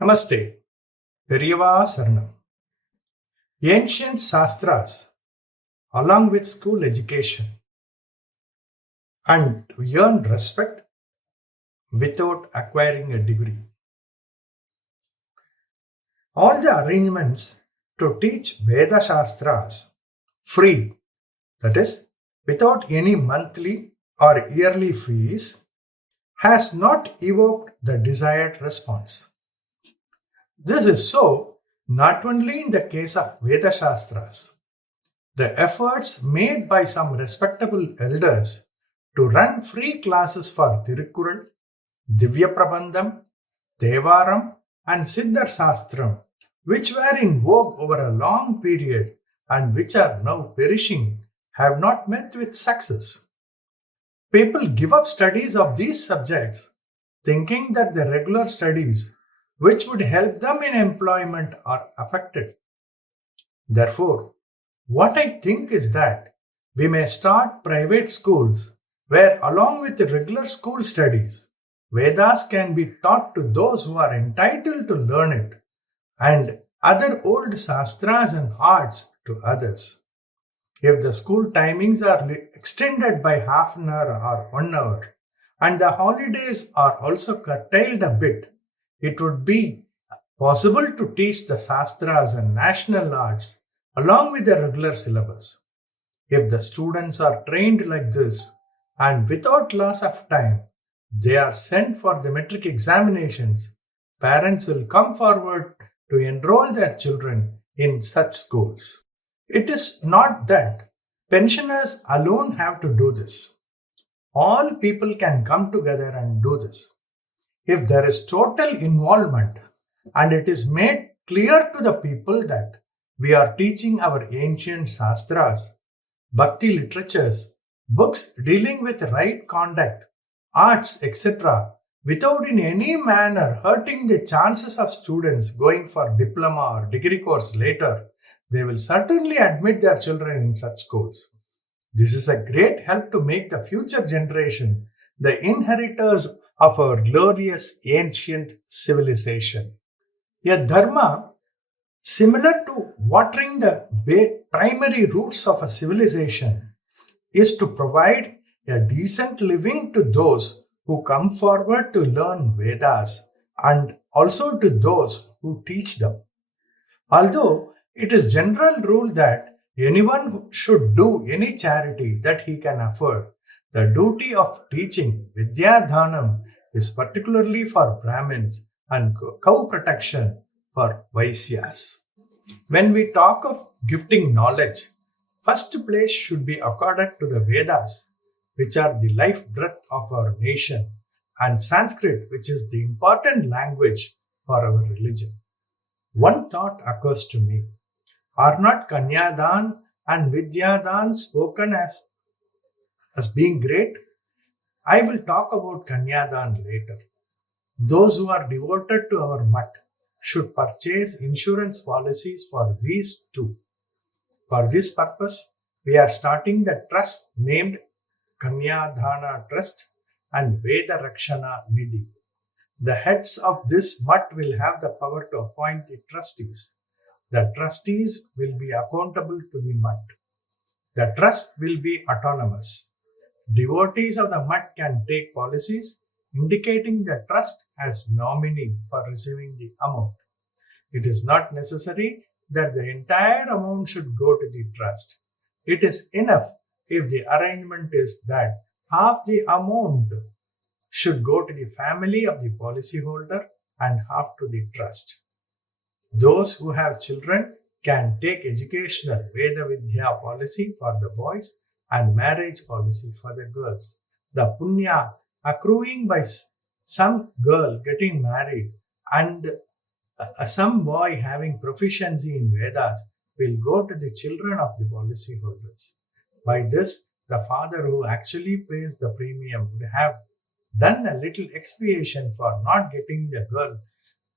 Namaste. Periyava Saranam. Ancient Sasthras, along with school education, and to earn respect without acquiring a degree. All the arrangements to teach Veda Shastras free, that is, without any monthly or yearly fees, has not evoked the desired response. This is so not only in the case of Veda Shastras. The efforts made by some respectable elders to run free classes for Tirukural, Divya Prabandham, Devaram, and Siddhar Sastram, which were in vogue over a long period and which are now perishing, have not met with success. People give up studies of these subjects thinking that the regular studies which would help them in employment are affected. Therefore, what I think is that we may start private schools where, along with the regular school studies, Vedas can be taught to those who are entitled to learn it, and other old Sastras and arts to others. If the school timings are extended by half an hour or 1 hour, and the holidays are also curtailed a bit, it would be possible to teach the Sastras and national arts along with the regular syllabus. If the students are trained like this and without loss of time, they are sent for the metric examinations, parents will come forward to enroll their children in such schools. It is not that pensioners alone have to do this. All people can come together and do this. If there is total involvement and it is made clear to the people that we are teaching our ancient Sastras, Bhakti literatures, books dealing with right conduct, arts, etc., without in any manner hurting the chances of students going for diploma or degree course later, they will certainly admit their children in such schools. This is a great help to make the future generation the inheritors of our glorious ancient civilization. A dharma similar to watering the primary roots of a civilization is to provide a decent living to those who come forward to learn Vedas and also to those who teach them. Although it is general rule that anyone should do any charity that he can afford, the duty of teaching Vidyadhanam is particularly for Brahmins and cow protection for Vaisyas. When we talk of gifting knowledge, first place should be accorded to the Vedas, which are the life breath of our nation, and Sanskrit, which is the important language for our religion. One thought occurs to me. Are not Kanyadan and Vidyadan spoken as being great? I will talk about Kanyadan later. Those who are devoted to our Math should purchase insurance policies for these two. For this purpose, we are starting the trust named Kanyadhana Trust and Veda Rakshana Nidhi. The heads of this Math will have the power to appoint the trustees. The trustees will be accountable to the Math. The trust will be autonomous. Devotees of the Math can take policies indicating the trust as nominee for receiving the amount. It is not necessary that the entire amount should go to the trust. It is enough if the arrangement is that half the amount should go to the family of the policyholder and half to the trust. Those who have children can take educational Veda Vidya policy for the boys and marriage policy for the girls. The punya accruing by some girl getting married and some boy having proficiency in Vedas will go to the children of the policyholders. By this, the father who actually pays the premium would have done a little expiation for not getting the girl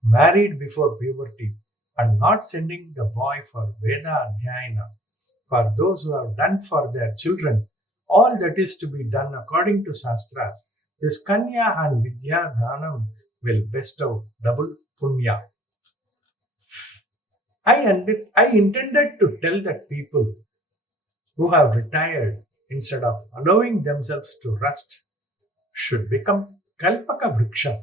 married before puberty and not sending the boy for Veda Adhyayana. For those who have done for their children all that is to be done according to Sastras, this Kanya and Vidya Dhanam will bestow double punya. I intended to tell that people who have retired, instead of allowing themselves to rust, should become kalpaka vriksha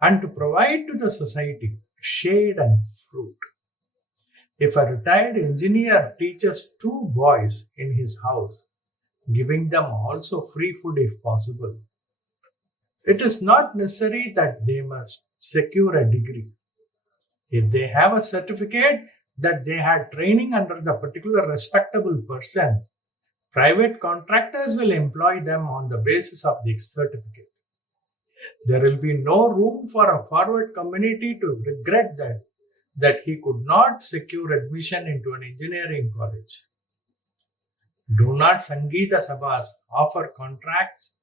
and to provide to the society shade and fruit. If a retired engineer teaches 2 boys in his house, giving them also free food if possible, it is not necessary that they must secure a degree. If they have a certificate that they had training under the particular respectable person, private contractors will employ them on the basis of the certificate. There will be no room for a forward community to regret that he could not secure admission into an engineering college. Do not Sangeeta Sabhas offer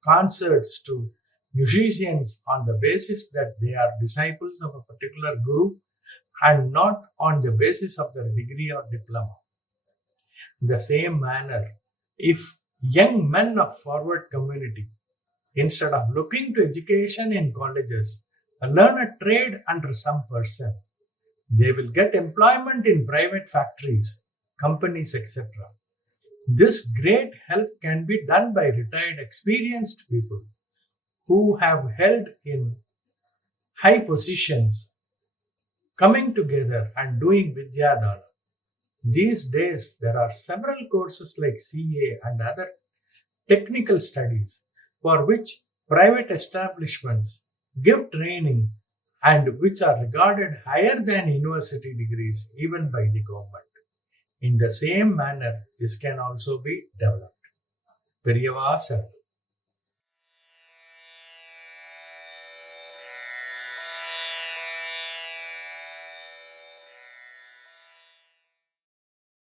concerts to musicians on the basis that they are disciples of a particular guru and not on the basis of their degree or diploma. In the same manner, if young men of forward community, instead of looking to education in colleges, learn a trade under some person, they will get employment in private factories, companies, etc. This great help can be done by retired experienced people who have held in high positions, coming together and doing Vidyadana. These days, there are several courses like CA and other technical studies for which private establishments give training and which are regarded higher than university degrees even by the government. In the same manner, this can also be developed. Periyava said.